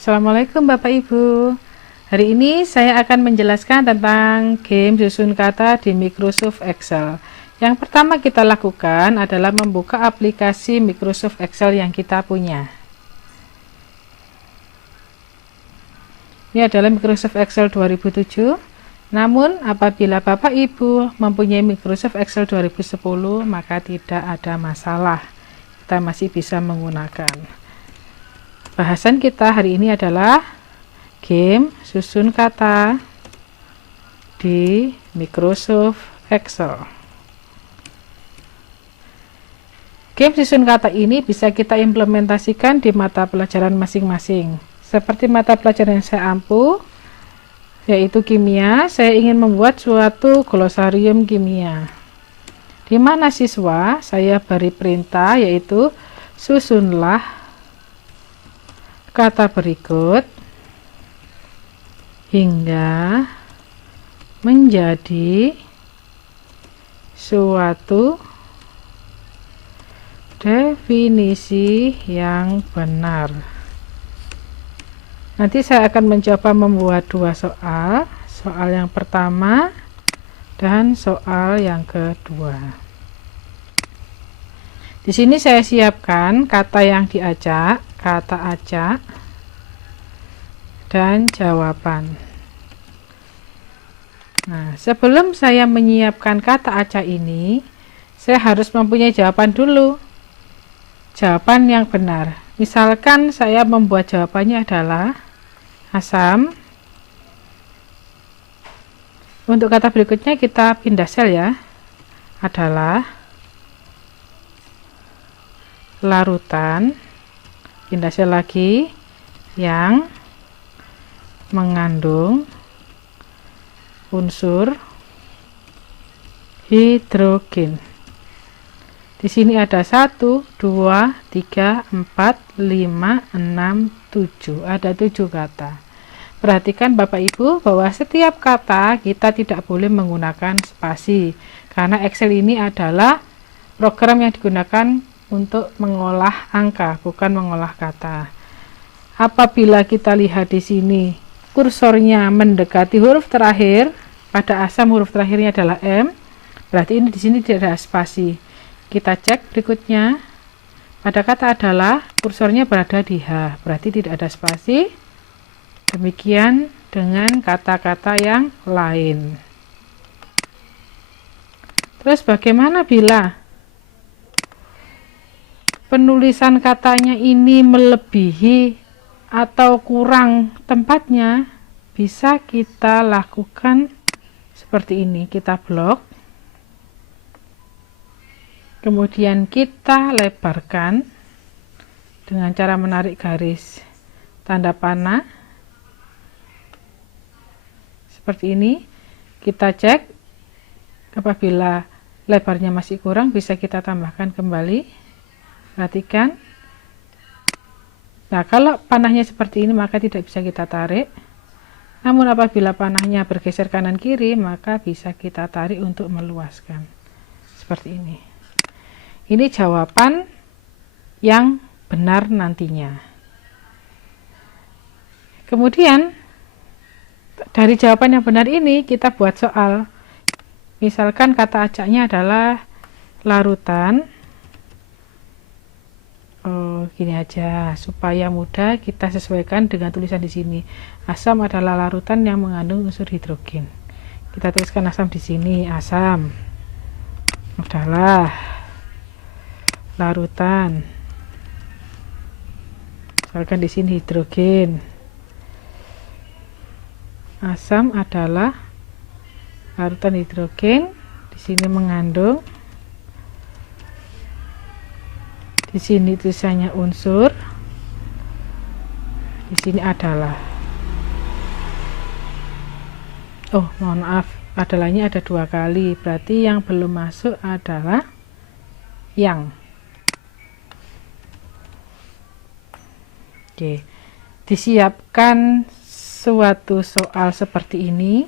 Assalamualaikum Bapak Ibu. Hari ini saya akan menjelaskan tentang game susun kata di Microsoft Excel. Yang pertama kita lakukan adalah membuka aplikasi Microsoft Excel yang kita punya. Ini adalah Microsoft Excel 2007. Namun apabila Bapak Ibu mempunyai Microsoft Excel 2010, maka tidak ada masalah. Kita masih bisa menggunakan. Bahasan kita hari ini adalah game susun kata di Microsoft Excel. Game susun kata ini bisa kita implementasikan di mata pelajaran masing-masing. Seperti mata pelajaran yang saya ampu, yaitu kimia, saya ingin membuat suatu glosarium kimia. Di mana siswa saya beri perintah yaitu susunlah kata berikut hingga menjadi suatu definisi yang benar. Nanti saya akan mencoba membuat dua soal yang pertama dan soal yang kedua. Di sini saya siapkan kata yang diacak, kata acak, dan jawaban. Nah, sebelum saya menyiapkan kata acak ini, saya harus mempunyai jawaban dulu. Jawaban yang benar. Misalkan saya membuat jawabannya adalah asam. Untuk kata berikutnya kita pindah sel ya. Adalah larutan. Pindah sel lagi yang mengandung unsur hidrogen. Di sini ada 1, 2, 3, 4, 5, 6, 7. Ada 7 kata. Perhatikan Bapak Ibu bahwa setiap kata kita tidak boleh menggunakan spasi. Karena Excel ini adalah program yang digunakan untuk mengolah angka, bukan mengolah kata. Apabila kita lihat di sini, kursornya mendekati huruf terakhir, pada asam huruf terakhirnya adalah M, berarti ini di sini tidak ada spasi. Kita cek berikutnya, pada kata adalah kursornya berada di H, berarti tidak ada spasi. Demikian dengan kata-kata yang lain. Terus bagaimana bila penulisan katanya ini melebihi atau kurang tempatnya? Bisa kita lakukan seperti ini, kita blok. Kemudian kita lebarkan dengan cara menarik garis tanda panah seperti ini. Kita cek, apabila lebarnya masih kurang bisa kita tambahkan kembali. Perhatikan. Nah, kalau panahnya seperti ini maka tidak bisa kita tarik. Namun apabila panahnya bergeser kanan kiri maka bisa kita tarik untuk meluaskan. Seperti ini. Ini jawaban yang benar nantinya. Kemudian dari jawaban yang benar ini kita buat soal. Misalkan kata acaknya adalah larutan. Gini aja supaya mudah kita sesuaikan dengan tulisan di sini. Asam adalah larutan yang mengandung unsur hidrogen. Kita tuliskan asam di sini. Asam adalah larutan, misalkan di sini hidrogen. Asam adalah larutan hidrogen, di sini mengandung, di sini tulisannya unsur, di sini adalah. Oh, mohon maaf, adalahnya ada 2 kali, berarti yang belum masuk adalah yang. Oke, disiapkan suatu soal seperti ini.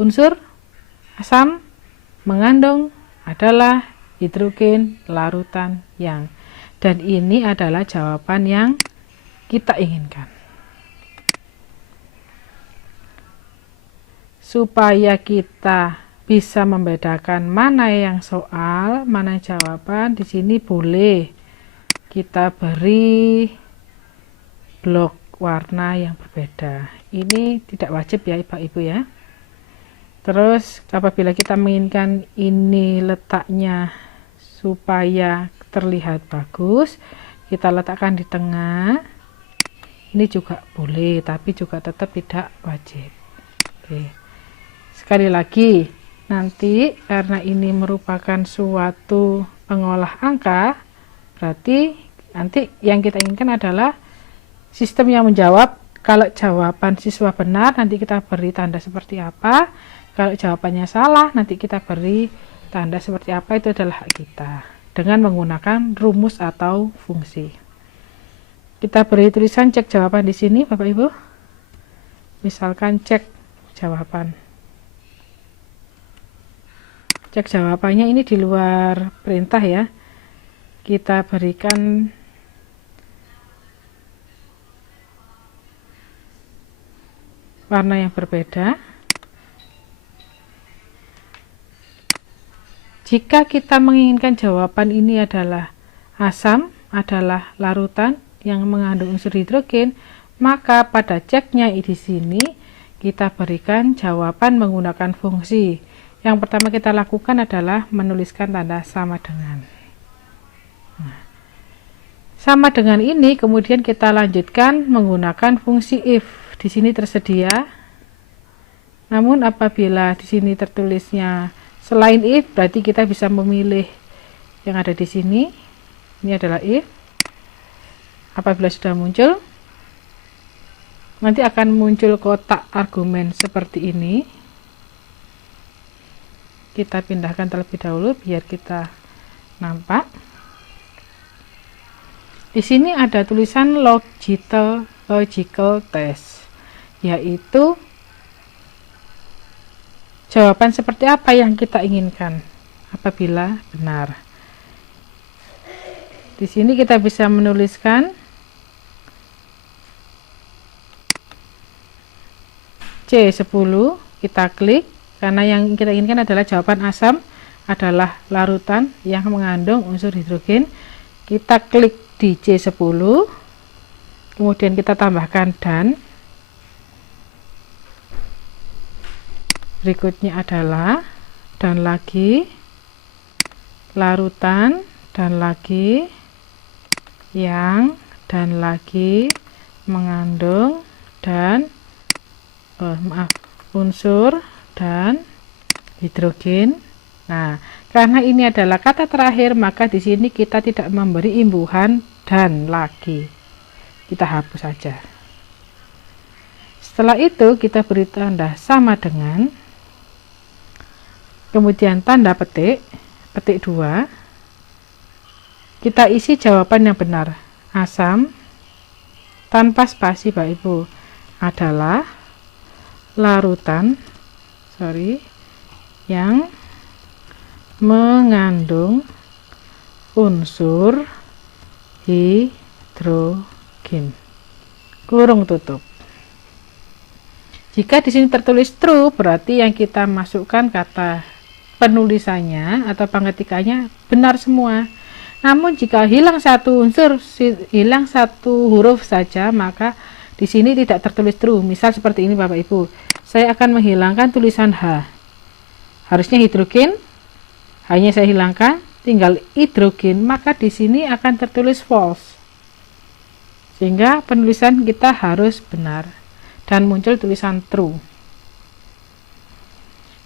Unsur asam mengandung adalah hidrogen larutan yang. Dan ini adalah jawaban yang kita inginkan. supaya kita bisa membedakan mana yang soal, mana yang jawaban. Di sini boleh kita beri blok warna yang berbeda. Ini tidak wajib ya Bapak Ibu ya. Terus apabila kita menginginkan ini letaknya supaya terlihat bagus, kita letakkan di tengah. Ini juga boleh, tapi juga tetap tidak wajib. Oke. Sekali lagi, nanti karena ini merupakan suatu pengolah angka, berarti nanti yang kita inginkan adalah sistem yang menjawab. Kalau jawaban siswa benar, nanti kita beri tanda seperti apa. Kalau jawabannya salah, nanti kita beri tanda seperti apa. Itu adalah hak kita dengan menggunakan rumus atau fungsi. Kita beri tulisan cek jawaban di sini Bapak Ibu. Misalkan cek jawaban. Cek jawabannya ini di luar perintah ya. Kita berikan warna yang berbeda. Jika kita menginginkan jawaban ini adalah asam, adalah larutan yang mengandung unsur hidrogen, maka pada ceknya di sini kita berikan jawaban menggunakan fungsi. Yang pertama kita lakukan adalah menuliskan tanda sama dengan. Nah, sama dengan ini kemudian kita lanjutkan menggunakan fungsi if. Di sini tersedia. Namun apabila di sini tertulisnya selain if, berarti kita bisa memilih yang ada di sini. Ini adalah if. Apabila sudah muncul, nanti akan muncul kotak argumen seperti ini. Kita pindahkan terlebih dahulu biar kita nampak. Di sini ada tulisan logical test, yaitu jawaban seperti apa yang kita inginkan apabila benar. Di sini kita bisa menuliskan C10, kita klik karena yang kita inginkan adalah jawaban asam adalah larutan yang mengandung unsur hidrogen. Kita klik di C10, kemudian kita tambahkan dan. Berikutnya adalah dan lagi, larutan, dan lagi, yang, dan lagi, mengandung, dan unsur, dan hidrogen. Nah, karena ini adalah kata terakhir, maka di sini kita tidak memberi imbuhan dan lagi. Kita hapus saja. Setelah itu kita beri tanda sama dengan. Kemudian tanda petik 2, kita isi jawaban yang benar. Asam tanpa spasi Bapak Ibu adalah larutan yang mengandung unsur hidrogen. Kurung tutup. Jika di sini tertulis true, berarti yang kita masukkan kata penulisannya atau pengetikannya benar semua. Namun jika hilang satu unsur, hilang satu huruf saja, maka di sini tidak tertulis true. Misal seperti ini Bapak Ibu. Saya akan menghilangkan tulisan H. Harusnya hidrogen, hanya saya hilangkan, tinggal hidrogen, maka di sini akan tertulis false. Sehingga penulisan kita harus benar dan muncul tulisan true.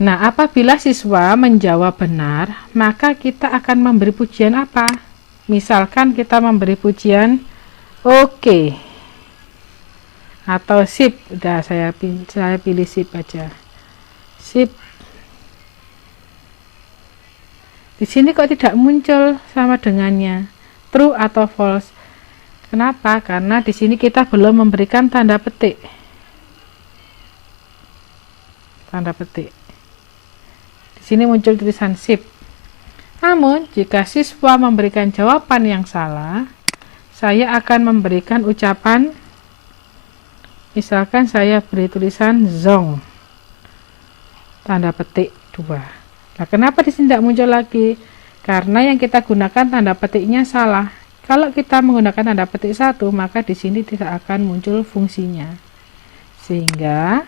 Nah, apabila siswa menjawab benar, maka kita akan memberi pujian apa? Misalkan kita memberi pujian oke atau sip. Udah saya pilih sip aja. Sip. Di sini kok tidak muncul sama dengannya true atau false? Kenapa? Karena di sini kita belum memberikan tanda petik. Tanda petik. Di sini muncul tulisan sip. Namun, jika siswa memberikan jawaban yang salah, saya akan memberikan ucapan, misalkan saya beri tulisan zong. tanda petik 2. Nah, kenapa di sini tidak muncul lagi? Karena yang kita gunakan tanda petiknya salah. Kalau kita menggunakan tanda petik 1, maka di sini tidak akan muncul fungsinya. Sehingga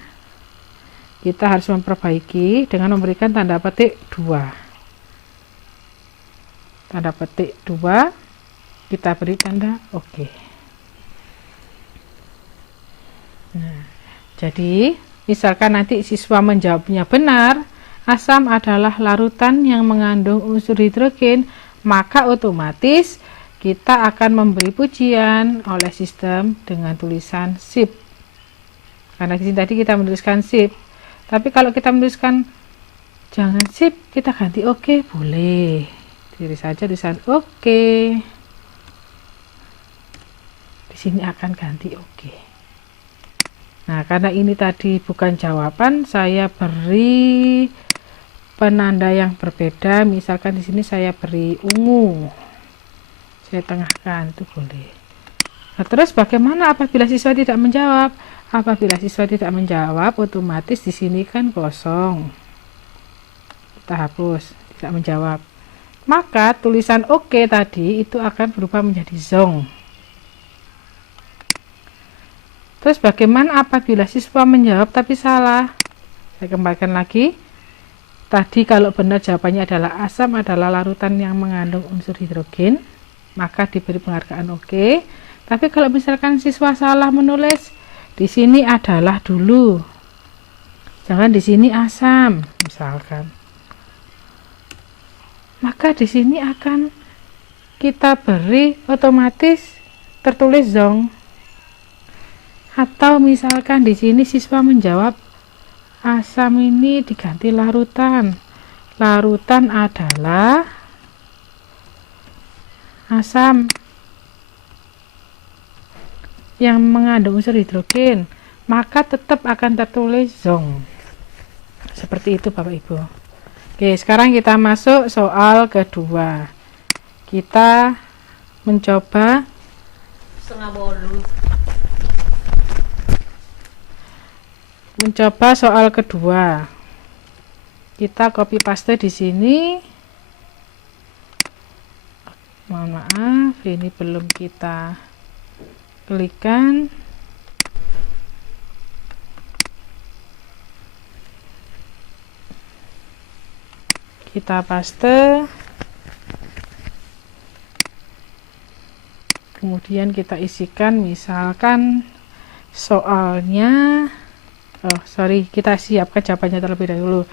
kita harus memperbaiki dengan memberikan tanda petik 2. Tanda petik 2, kita beri tanda oke. Nah, jadi misalkan nanti siswa menjawabnya benar, asam adalah larutan yang mengandung unsur hidrogen, maka otomatis kita akan memberi pujian oleh sistem dengan tulisan sip. Karena di sini tadi kita menuliskan sip. Tapi kalau kita menuliskan jangan sip, kita ganti oke, boleh. Pilih saja tulisan oke. Di sini akan ganti oke. Nah, karena ini tadi bukan jawaban, saya beri penanda yang berbeda. Misalkan di sini saya beri ungu. Saya tengahkan, itu boleh. Nah, terus bagaimana apabila siswa tidak menjawab? Apabila siswa tidak menjawab, otomatis di sini kan kosong. Kita hapus, tidak menjawab. Maka tulisan oke tadi itu akan berubah menjadi zong. Terus bagaimana apabila siswa menjawab tapi salah? Saya kembalikan lagi. Tadi kalau benar jawabannya adalah asam adalah larutan yang mengandung unsur hidrogen, maka diberi penghargaan oke. Tapi kalau misalkan siswa salah menulis, di sini adalah dulu. Jangan di sini asam, misalkan. Maka di sini akan kita beri otomatis tertulis zong. Atau misalkan di sini siswa menjawab asam ini diganti larutan. Larutan adalah asam yang mengandung unsur hidrogen, maka tetap akan tertulis zong. Seperti itu Bapak Ibu. Oke, sekarang kita masuk soal kedua. Kita mencoba soal kedua. Kita copy paste di sini. Mohon maaf, ini belum kita klikkan. Kita paste, kemudian kita isikan misalkan soalnya, kita siapkan jawabannya terlebih dahulu.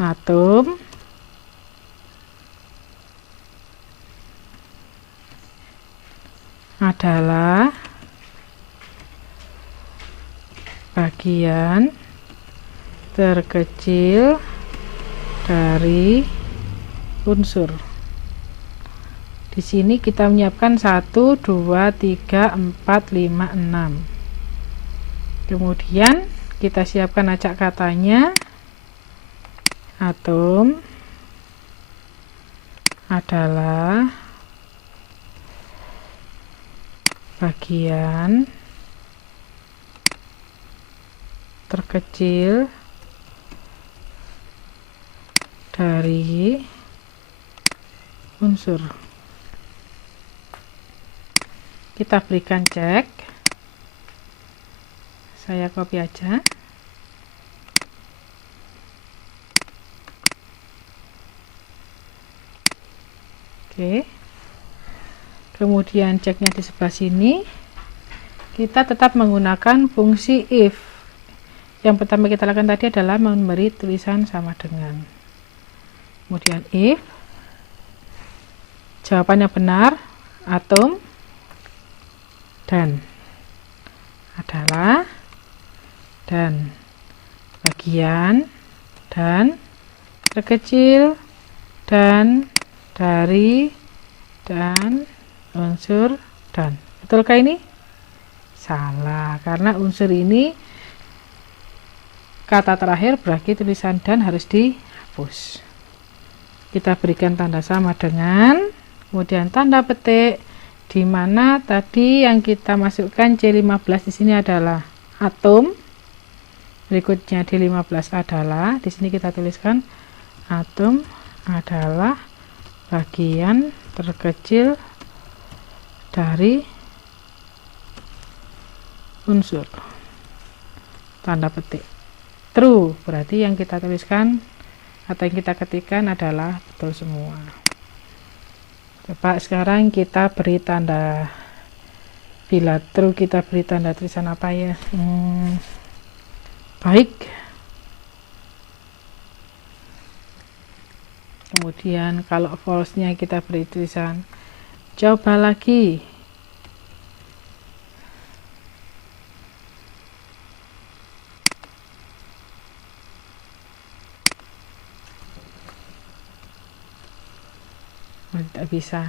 Atom adalah bagian terkecil dari unsur. Di sini kita menyiapkan 1, 2, 3, 4, 5, 6. Kemudian kita siapkan acak katanya. Atom adalah bagian terkecil dari unsur. Kita berikan cek. Saya copy aja. Oke. Kemudian ceknya di sebelah sini. Kita tetap menggunakan fungsi if. Yang pertama kita lakukan tadi adalah memberi tulisan sama dengan. Kemudian if jawabannya benar, atom dan adalah dan bagian dan terkecil dan dari dan unsur dan. Betulkah ini? Salah, karena unsur ini kata terakhir berarti tulisan dan harus dihapus. Kita berikan tanda sama dengan, kemudian tanda petik, di mana tadi yang kita masukkan C15 di sini adalah atom Berikutnya di 15 adalah, di sini kita tuliskan atom adalah bagian terkecil dari unsur. Tanda petik. True, berarti yang kita tuliskan atau yang kita ketikkan adalah betul semua. Coba sekarang kita beri tanda, bila true kita beri tanda tulisan apa ya? Baik. Kemudian kalau false-nya kita beri tulisan coba lagi. Tidak bisa.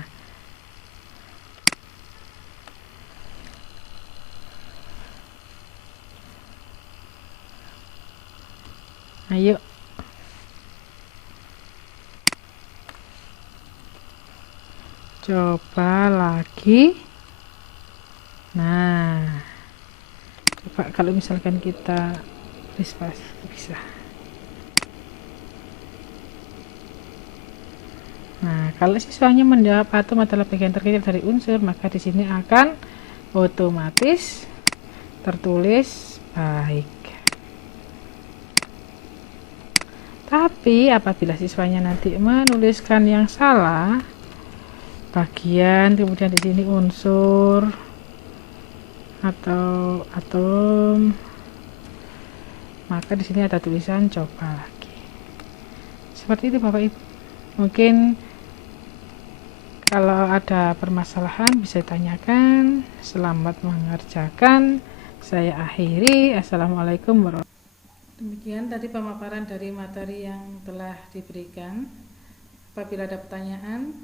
Ayo. Coba lagi. Nah, coba kalau misalkan kita spasi bisa. Nah, kalau siswanya menjawab atom adalah bagian terkecil dari unsur, maka di sini akan otomatis tertulis baik. Tapi apabila siswanya nanti menuliskan yang salah, bagian kemudian di sini unsur atau atom, maka di sini ada tulisan coba lagi. Seperti itu Bapak Ibu. Mungkin kalau ada permasalahan bisa ditanyakan. Selamat mengerjakan. Saya akhiri. Assalamualaikum warahmatullahi wabarakatuh. Demikian tadi pemaparan dari materi yang telah diberikan. Apabila ada pertanyaan